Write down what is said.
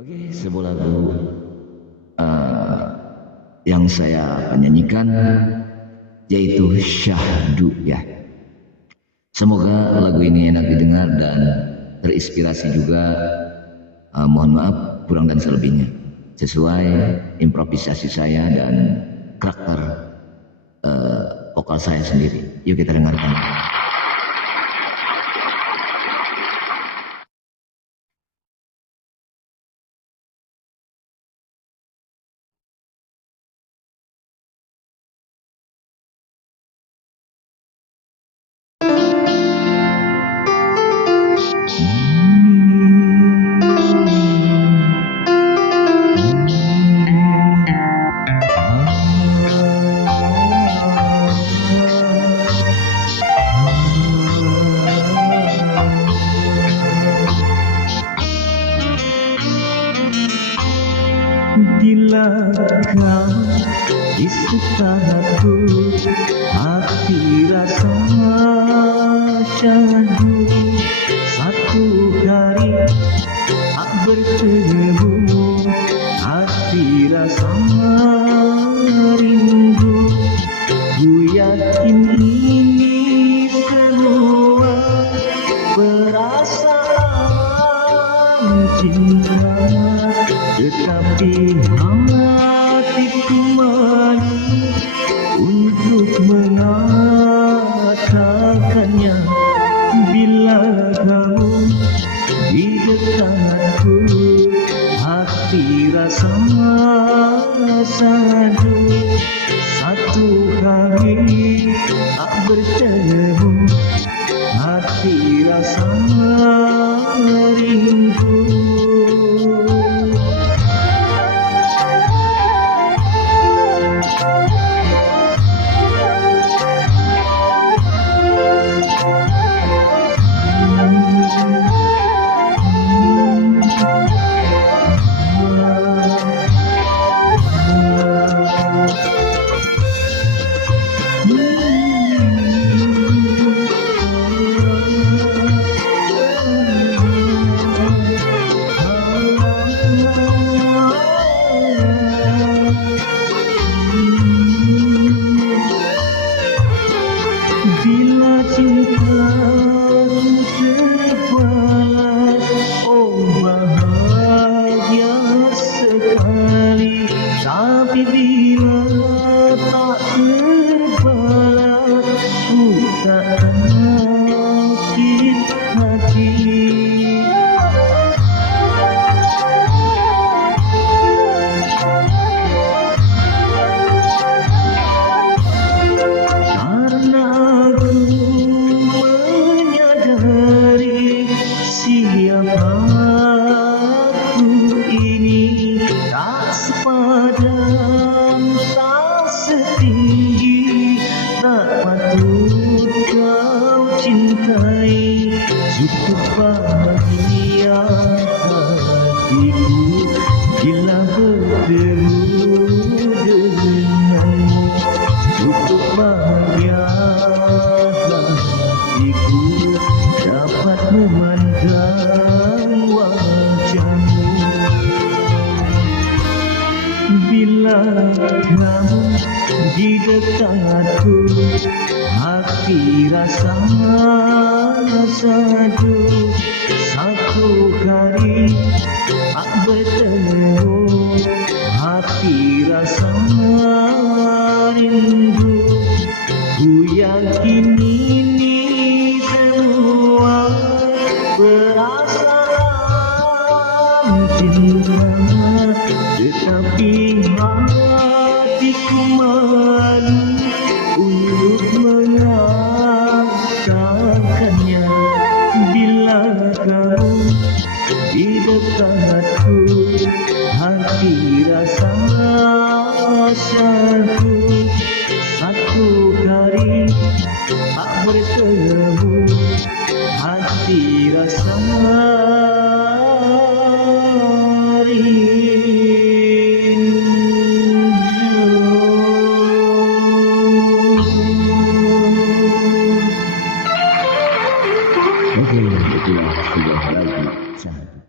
Oke, sebuah lagu yang saya akan nyanyikan yaitu Syahdu ya. Semoga lagu ini enak didengar dan terinspirasi juga. Mohon maaf kurang dan selebihnya. Sesuai improvisasi saya dan karakter vokal saya sendiri. Yuk kita dengarkan. Bila kau di sekitarku, hati rasa syahdu. Satu hari tak bertemu, hati rasa rindu. Ku yakin ini semua perasaan cinta, tetapi hatiku malu untuk mengatakannya. Bila kamu di dekatku, hati rasa syahdu. Satu hari tak bertemu, hati rasa rindu. Bila cintamu terbalas, oh bahagia sekali. Tapi bila tak terbalas, ku tak sakit hati. Aku ini tak sepadan, tak setinggi, tak patut kau cintai. Cukup bahagia hatiku bila bertemu denganmu. Cukup bahagia hatiku dapat memandang wajahmu. Bila kamu di dekatku, hati rasa syahdu. Satu hari tak bertemu, hati rasa rindu. Ku yakin ini semua perasaan cinta, tetapi hatiku malu untuk mengatakannya. Bila kamu di dekatku, hati rasa syahdu. Satu hari tak bertemu, hati rasa Oke, itulah sebuah lagu Syahdu.